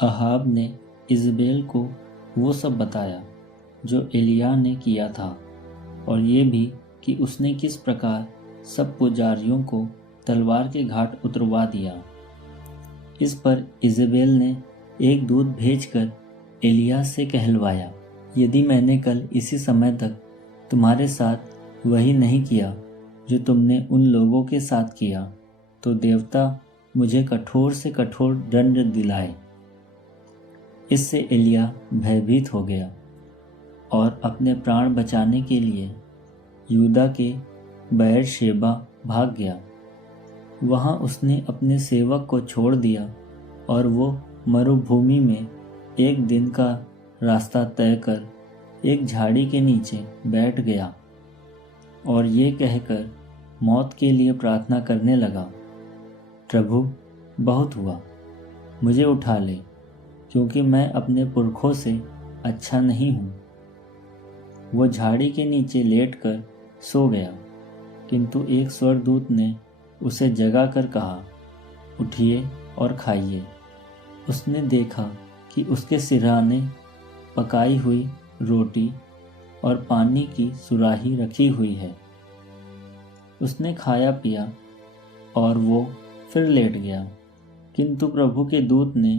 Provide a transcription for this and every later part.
Ahab ने इज़बेल को वो सब बताया जो एलिय्याह ने किया था, और ये भी कि उसने किस प्रकार सब पुजारियों को तलवार के घाट उतरवा दिया। इस पर इज़बेल ने एक दूत भेजकर एलिय्याह से कहलवाया, यदि मैंने कल इसी समय तक तुम्हारे साथ वही नहीं किया जो तुमने उन लोगों के साथ किया, तो देवता मुझे कठोर से कठोर दंड दिलाए। इससे एलिय्याह भयभीत हो गया और अपने प्राण बचाने के लिए यूदा के बेएर्शेबा भाग गया। वहाँ उसने अपने सेवक को छोड़ दिया और वो मरुभूमि में एक दिन का रास्ता तय कर एक झाड़ी के नीचे बैठ गया और ये कहकर मौत के लिए प्रार्थना करने लगा, प्रभु, बहुत हुआ, मुझे उठा ले, क्योंकि मैं अपने पुरखों से अच्छा नहीं हूँ। वो झाड़ी के नीचे लेटकर सो गया, किंतु एक स्वर्गदूत ने उसे जगाकर कहा, उठिए और खाइए। उसने देखा कि उसके सिरहाने पकाई हुई रोटी और पानी की सुराही रखी हुई है। उसने खाया पिया और वो फिर लेट गया, किंतु प्रभु के दूत ने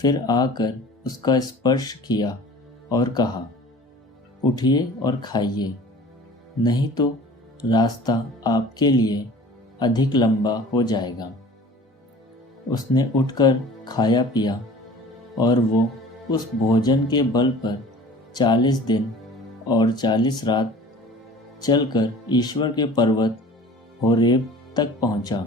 फिर आकर उसका स्पर्श किया और कहा, उठिए और खाइए, नहीं तो रास्ता आपके लिए अधिक लंबा हो जाएगा। उसने उठकर खाया पिया और वो उस भोजन के बल पर 40 दिन और 40 रात चलकर ईश्वर के पर्वत होरेब तक पहुंचा।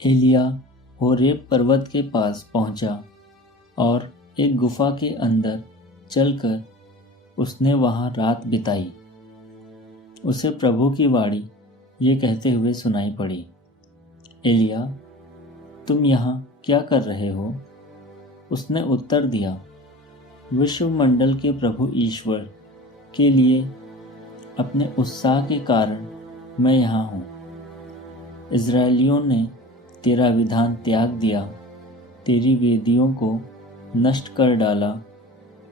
एलिय्याह होरेब पर्वत के पास पहुंचा और एक गुफा के अंदर चलकर उसने वहां रात बिताई। उसे प्रभु की वाणी ये कहते हुए सुनाई पड़ी, एलिय्याह, तुम यहाँ क्या कर रहे हो? उसने उत्तर दिया, विश्वमंडल के प्रभु ईश्वर के लिए अपने उत्साह के कारण मैं यहाँ हूँ। इज़राइलियों ने तेरा विधान त्याग दिया, तेरी वेदियों को नष्ट कर डाला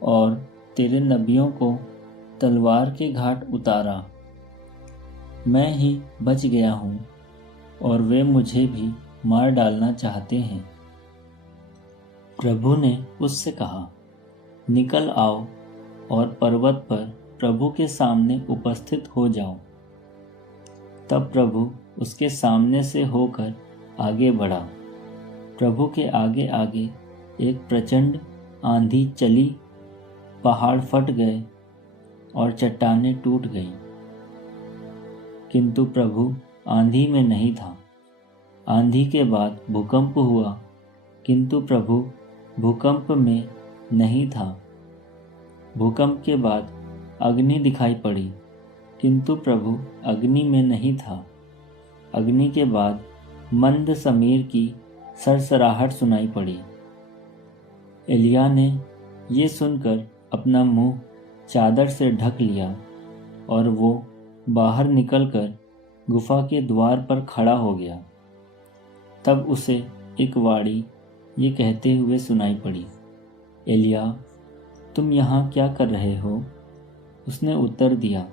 और तेरे नबियों को तलवार के घाट उतारा। मैं ही बच गया हूँ और वे मुझे भी मार डालना चाहते हैं। प्रभु ने उससे कहा, निकल आओ और पर्वत पर प्रभु के सामने उपस्थित हो जाओ। तब प्रभु उसके सामने से होकर आगे बढ़ा। प्रभु के आगे आगे एक प्रचंड आंधी चली, पहाड़ फट गए और चट्टानें टूट गईं। किंतु प्रभु आंधी में नहीं था। आंधी के बाद भूकंप हुआ, किंतु प्रभु भूकंप में नहीं था। भूकंप के बाद अग्नि दिखाई पड़ी, किंतु प्रभु अग्नि में नहीं था। अग्नि के बाद मंद समीर की सरसराहट सुनाई पड़ी। एलिय्याह ने ये सुनकर अपना मुंह चादर से ढक लिया और वो बाहर निकलकर गुफा के द्वार पर खड़ा हो गया। तब उसे एक वाणी ये कहते हुए सुनाई पड़ी, एलिय्याह, तुम यहाँ क्या कर रहे हो? उसने उत्तर दिया,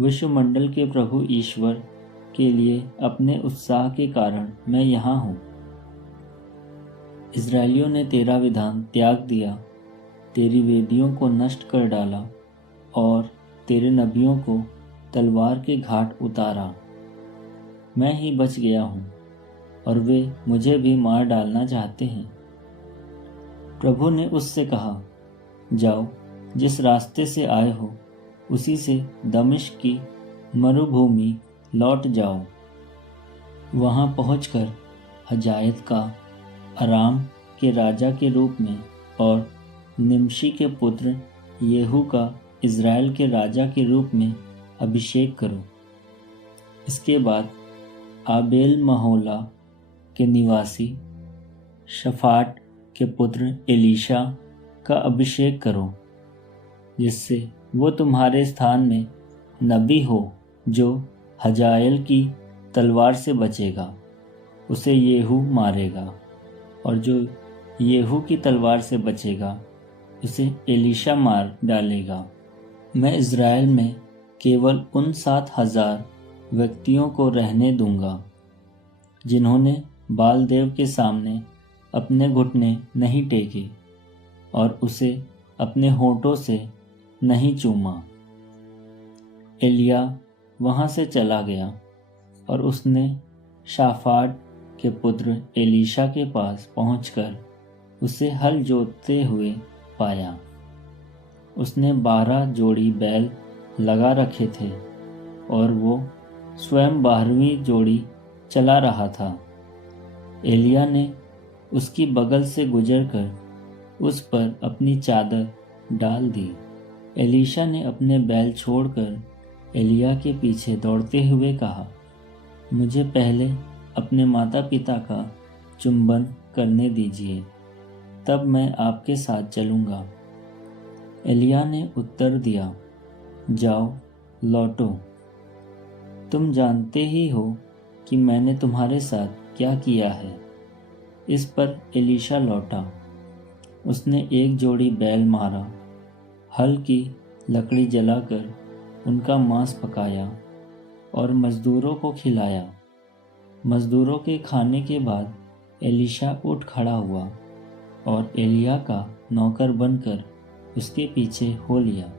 विश्वमंडल के प्रभु ईश्वर के लिए अपने उत्साह के कारण मैं यहाँ हूँ। इज़राइलियों ने तेरा विधान त्याग दिया, तेरी वेदियों को नष्ट कर डाला और तेरे नबियों को तलवार के घाट उतारा। मैं ही बच गया हूँ और वे मुझे भी मार डालना चाहते हैं। प्रभु ने उससे कहा, जाओ, जिस रास्ते से आए हो उसी से दमिश्क की मरुभूमि लौट जाओ। वहाँ पहुंचकर हजाएल का अराम के राजा के रूप में और निमशी के पुत्र येहू का इज़राइल के राजा के रूप में अभिषेक करो। इसके बाद आबेल महोला के निवासी शफाट के पुत्र एलीशा का अभिषेक करो, जिससे वो तुम्हारे स्थान में नबी हो जो हजाएल की तलवार से बचेगा। उसे येहू मारेगा और जो येहू की तलवार से बचेगा, उसे एलीशा मार डालेगा। मैं इज़राइल में केवल उन 7,000 व्यक्तियों को रहने दूंगा जिन्होंने बाल देव के सामने अपने घुटने नहीं टेके और उसे अपने होठों से नहीं चूमा। एलिया वहां से चला गया और उसने शाफाट के पुत्र एलीशा के पास पहुंचकर उसे हल जोतते हुए पाया। उसने 12 जोड़ी बैल लगा रखे थे और वो स्वयं 12वीं जोड़ी चला रहा था। एलिया ने उसकी बगल से गुजरकर उस पर अपनी चादर डाल दी। एलीशा ने अपने बैल छोड़कर एलिया के पीछे दौड़ते हुए कहा, मुझे पहले अपने माता पिता का चुंबन करने दीजिए, तब मैं आपके साथ चलूँगा। एलिया ने उत्तर दिया, जाओ लौटो, तुम जानते ही हो कि मैंने तुम्हारे साथ क्या किया है। इस पर एलीशा लौटा। उसने एक जोड़ी बैल मारा, हल की लकड़ी जलाकर उनका मांस पकाया और मजदूरों को खिलाया। मजदूरों के खाने के बाद एलीशा उठ खड़ा हुआ और एलिया का नौकर बनकर उसके पीछे हो लिया।